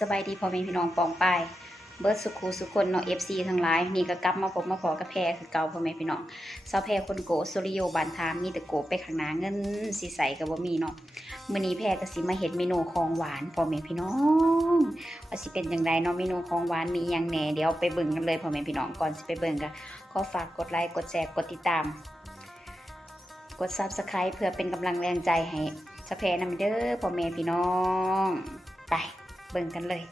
สบายดีพ่อแม่พี่น้องปองไปเบิร์ดสุขูสุคนเนาะ FC ทั้งหลายนี่ก็กลับมาพบมาพอกับแพรคือเก่าพ่อแม่พี่น้องสาวแพรคนโกสุริโยบันทามมีแต่โกไปข้างหน้าเงินสิใสก็บ่มีเนาะมือนี้แพรก็สิมาเฮ็ดเมนูของหวานพ่อแม่พี่น้องว่าสิเป็นจังไดเนาะเมนูของหวานมีหยังแหน่เดี๋ยวไปเบิ่งกันเลยพ่อแม่พี่น้องก่อนสิไปเบิ่งก็ขอฝากกดไลค์กดแชร์กดติดตาม กด Subscribe เพื่อเป็นกำลังแรงใจให้สาวแพรนำเด้อพ่อแม่พี่น้องไป เบิ่งกันเลย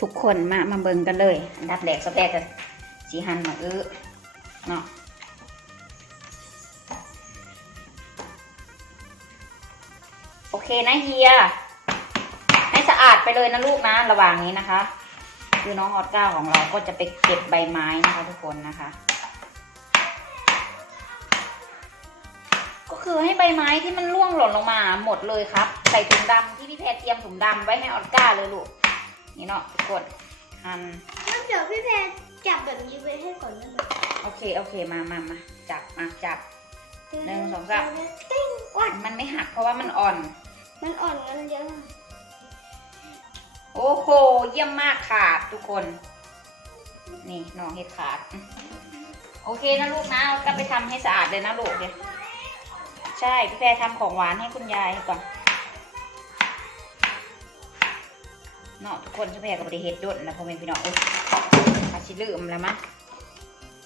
ทุกคนมามาเบิ่งกันเลย อันดับแรกสแปกกันสีหันมาเออเนาะโอเคนะเฮียให้สะอาดไปเลยนะลูกนะระหว่างนี้นะคะ คือน้องออดก้าของเราก็จะไปเก็บใบไม้นะคะทุกคนนะคะ ก็คือให้ใบไม้ที่มันร่วงหล่นลงมาหมดเลยครับ ใส่ถุงดำที่ พี่แพรเตรียมถุงดำไว้ให้ออดก้าเลยลูก นี่เนาะทุกคนหั่นงั้นเดี๋ยวพี่แพรจับแบบนี้ไว้ให้ก่อนได้ไหมโอเคโอเคมามามาจับมาจับหนึ่งสองสามติ้งวัดมันไม่หักเพราะว่ามันอ่อน มันอ่อนกันเยอะโอ้โห เยี่ยมมากขาดทุกคน นี่น้องเห็ดขาด โอเคนะลูกนะเอากลับไปทำให้สะอาดเลยนะลูกเดี๋ยวใช่พี่แพรทำของหวานให้คุณยายก่อน เนาะทุกคนพี่แพรก็บริเฮ็ดด้นนะพ่อแม่พี่น้องเอ้ยอาชิลืมแล้วมั้ง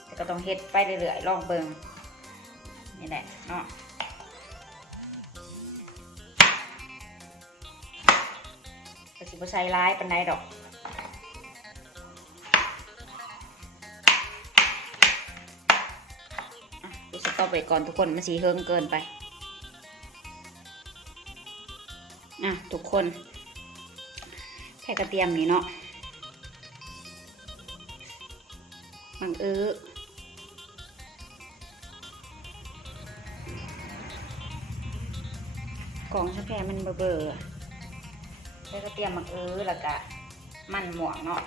แต่ก็ต้องเฮ็ดไปเรื่อยๆลองเบิ่งนี่แหละเนาะก็สิบ่ใส่ร้ายปานใดดอกอะดูสต็อปไปก่อนทุกคนมันสีเฮิงเกินไป อะ ทุกคน ค่กระเทียมนี่เนาะมังเอื้อกองชะแพมันเบอร์เบอร์แล้วก็เตียมมักอื้อแล้วก็มันหมวงเนาะ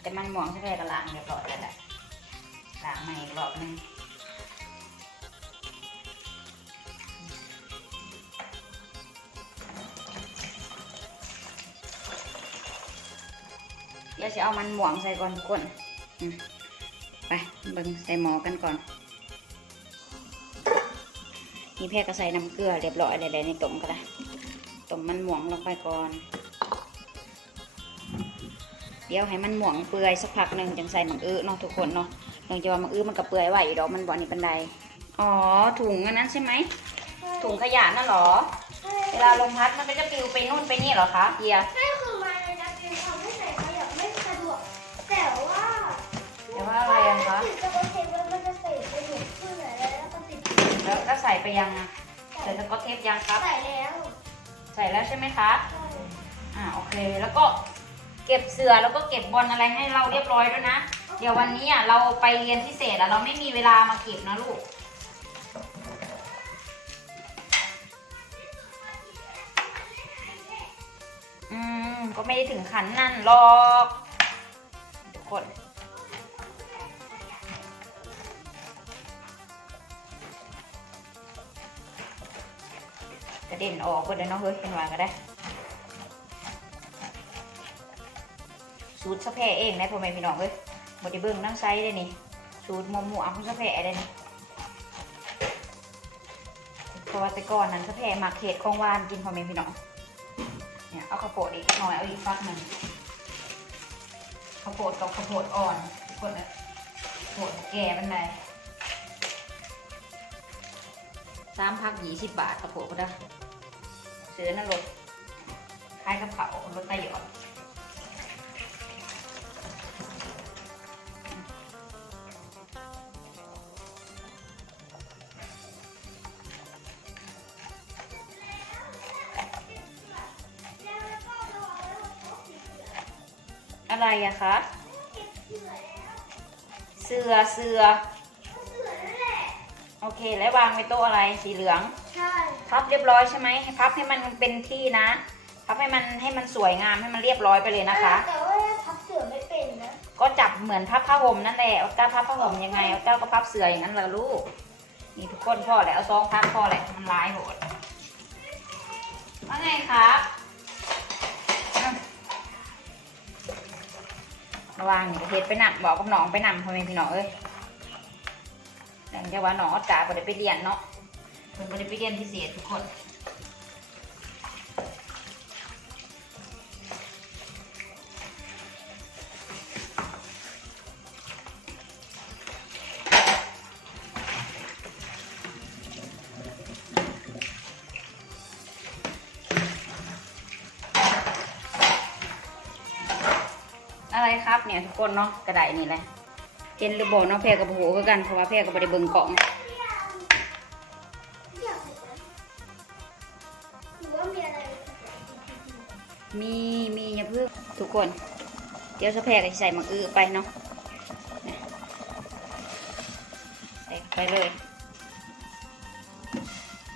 แต่มันหมวงช่ไหมก็ล้างเรียบร้อยแล้วแหละล้างใหม่รอบนึง เดี๋ยวจะเอามันหมวงใส่ก่อนทุกคนอืมไปเบิ่งใส่หมอกันก่อนนี่แพรก็ใส่น้ำเกลือเรียบร้อยเลยๆในต้มก็ได้ต้มมันหมวงลงไปก่อน เดี๋ยวให้มันหม่วงเปื่อยสักพักหนึ่งจังใส่หมักอื้อเนาะทุกคนเนาะเนื่องจากว่าหมักอื้อมันก็เปื่อยไหวอยู่ดอกมันบ่นี่ปันไดอ๋อถุงอันนั้นใช่ไหมถุงขยะนั่นเหรอ เวลาลมพัดมันก็จะปลิวไปนู่นไปนี่เหรอคะเฮีย ว่าอะไรอะคะติดกับโอเคมันมันจะใส่ประโยชน์ขึ้นเลยแล้วก็ติดแล้วก็ใส่ไปยังอะใส่สกอตเทปยังครับ ใส่แล้วใส่แล้วใช่ไหมคะอ่าโอเค แล้วก็เก็บเสือแล้วก็เก็บบอลอะไรให้เราเรียบร้อยด้วยนะ เดี๋ยววันนี้อะเราไปเรียนพิเศษอะเราไม่มีเวลามาเก็บนะลูก อืมก็ไม่ได้ถึงขันนั่นหรอกทุกคน กระเด็นออกก็ได้เนาะเฮ้ยเป็นว่าก็ได้สูตรสะแพรเองนะพ่อแม่พี่น้องเอ้ยบไดเบิ้งนั่งไซส์เลยนี่สูตรมอหมูอัมสะแพร่เลยนี่เพราะว่าแต่ก่อนนั้นสะแพร่มาเขตของหวานกินพ่อแม่พี่น้องเนี่ยเอาข้าวโพดอีกหน่อยเอาอีกฟักหนึ่งข้าวโพดกับข้าวโพดอ่อนคนละข้าวโพดแก่เป็นไง สามพักยี่สิบบาทข้าวโพดก็ได้ซื้อนั่นรถขายกับเขารถไตหยอดอะไรอะคะ เสือเสือ โอเค แล้ววางไว้โต๊ะอะไรสีเหลืองใช่พับเรียบร้อยใช่ไหมให้พับให้มันเป็นที่นะพับให้มันให้มันสวยงามให้มันเรียบร้อยไปเลยนะคะ แต่ว่าพับเสือไม่เป็นนะก็จับเหมือนพับผ้าห่มนั่นแหละเอาก้าพับผ้าห่มยังไงเอาก้าก็พับเสืออย่างนั้นแหละลูกนี่ทุกคนพ่อแหละเอาซองพับพ่อแหละมันร้ายโหดว่าไงครับอะระหว่างนี่ก็เฮ็ดไปนำบอกกับน้องไปนำพ่อแม่พี่น้องเอ้ย แต่จะว่าน้องออดกาบ่ได้ไปเรียนเนาะเพิ่นบ่ได้ไปเรียนพิเศษทุกคนอะไรครับเนี่ยทุกคนเนาะกระไดนี่แหละ เห็นหรือบอกเนาะแพรกับโหคือกันเพราะว่าแพรก็บ่ได้เบิ่งกล่องอยากามีอะมีมีอย่าเพิ่งทุกคน เดี๋ยวสะแพรก็ใส่หมักอื้อไปเนาะใส่ไปเลย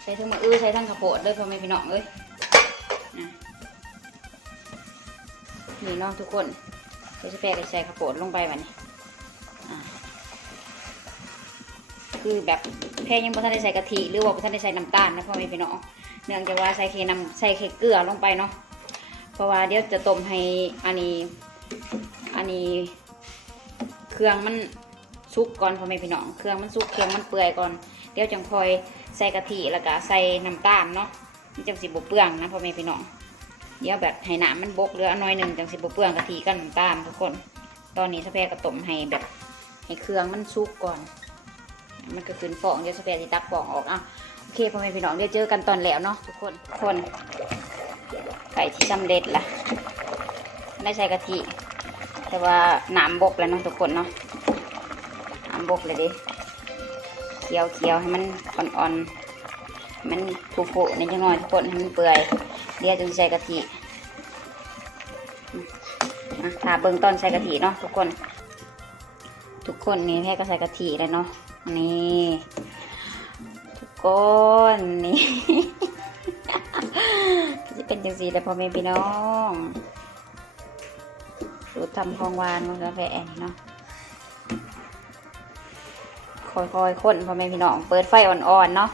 ใส่ทั้งหมักอื้อใส่ทั้งข้าวโพดเลยพ่อแม่พี่น้องเอ้ยนะนี่เนาะทุกคนเดี๋ยวสะแพรก็ใส่ข้าวโพดลงไปแบบนี้ คือแบบแพรยังบ่ทันได้ใส่กะทิหรือว่าบ่ทันได้ใส่น้ำตาลนะพ่อแม่พี่น้องเนื่องจากว่าใส่เคน้ำใส่เคเกลือลงไปเนาะเพราะว่าเดี๋ยวจะต้มให้อันนี้อันนี้เครื่องมันสุกก่อนพ่อแม่พี่น้องเครื่องมันสุกเครื่องมันเปื่อยก่อน เดี๋ยวจังคอยใส่กะทิแล้วก็ใส่น้ำตาลเนาะมันจังสิบเปลืองนะพ่อแม่พี่น้องเดี๋ยวแบบให้น้ำมันบกเหลือน่อยหนึ่งจังสิบเปลืองกะทิกับน้ำตาลทุกคน ตอนนี้สะแพรก็ต้มให้แบบให้เครื่องมันสุกก่อน มันก็ขึ้นฟองเดี๋ยวสะแพรสิตักฟองออกอะโอเคพ่อแม่พี่น้องเดี๋ยวเจอกันตอนแล้วเนาะทุกคนคนไก่ที่สำเร็จล่ะได้ใส่กะทิแต่ว่าหนามบกแล้วเนาะทุกคนเนาะหนามบกเลยดิเคี่ยวเคี่ยวให้มันอ่อนๆมันผุๆในจังหน่อยทุกคนให้มันเปื่อยเดี๋ยวจึงใส่กะทิมอะถ้าเบิ่งตอนใส่กะทิเนาะทุกคน ทุกคนนี่แค่ก็ใส่กะทิแล้วเนาะ นี่ทุกคนนี่จะเป็นจังสีแต่พ่อแม่พี่น้องสูตรทำของหวานของกาแฟเนาะค่อยๆคนพ่อแม่พี่น้อง เปิดไฟอ่อนๆเนาะ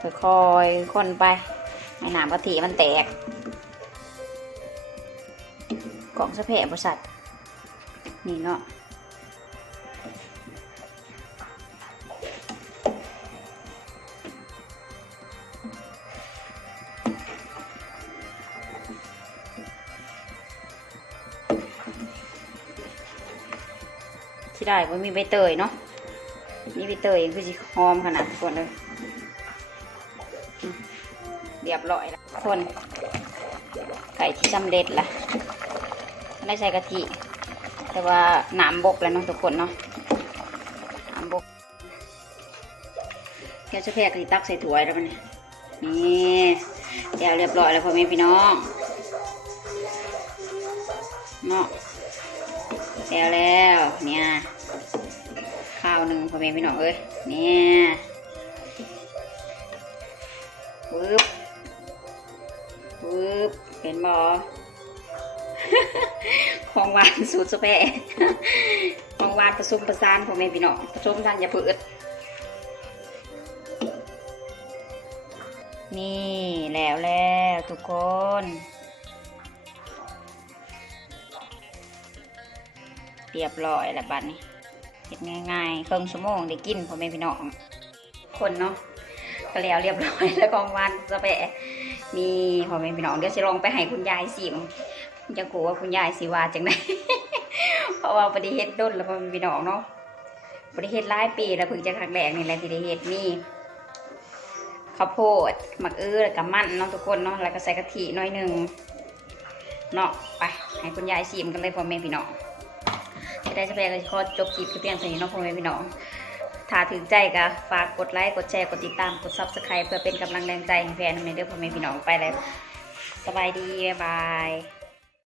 ค่อยๆคนไปให้น้ำกะทิมันแตกกล่องสะเพะบริษัทนี่เนาะ ที่ได้ว่ามีใบเตยเนาะมีใบเตยคือสิหอมขนาดทุกคนเลยเรียบร้อยแล้วคน ไก่ที่สำเร็จละไม่ได้ใส่กะทิ แต่ว่าหนามบกแล้วเนาะทุกคนเนาะหนามบกแกจะแพรกะทิตักใส่ถ้วยแล้วมันนี่ยนี่แก้วเรียบร้อยแล้วพ่อแม่พี่น้องเนาะ แก้วแล้วเนี่ยข้าวหนึ่งพ่อแม่พี่น้องเอ้ยเนี่ยปึ๊บปึ๊บเห็นบอของหวานสูตรสะแพะของหวานผสมผสานของแม่พี่น้องผสมทานยาพืชนี่แล้วแล้วทุกคน เรียบร้อยแล้วบัดนี้เฮ็ดง่ายๆเครื่องชั่วโมงได้กินพ่อแม่พี่น้องคนเนาะก็แล้วเรียบร้อยแล้วของวานสะแพะนี่พ่อแม่พี่น้องเดี๋ยวสิลองไปให้คุณยายสิมจะกลัวว่าคุณยายสิว่าจังไดเพราะว่าบริเฮ็ดด้นแล้วพ่อแม่พี่น้องเนาะบริเฮ็ดหลายปีแล้วเพิ่งจะครั้งแรกนี่แหละที่ได้เฮ็ดนี่ข้าวโพดหมักอื้อแล้วกับมันเนาะทุกคนเนาะแล้วก็ใส่กะทิน้อยหนึ่งเนาะไปให้คุณยายสิมกันเลยพ่อแม่พี่น้อง จะได้จะไปก็ขอจบคลิปเพียงเท่านี้น้องพ่อแม่พี่น้อง ถ้าถึงใจก็ฝากกดไลค์ กดแชร์ กดติดตาม กดซับสไครป์เพื่อเป็นกำลังแรงใจให้แฟนในเด้อพ่อแม่พี่น้องไปแล้ว สบายดี บ๊ายบาย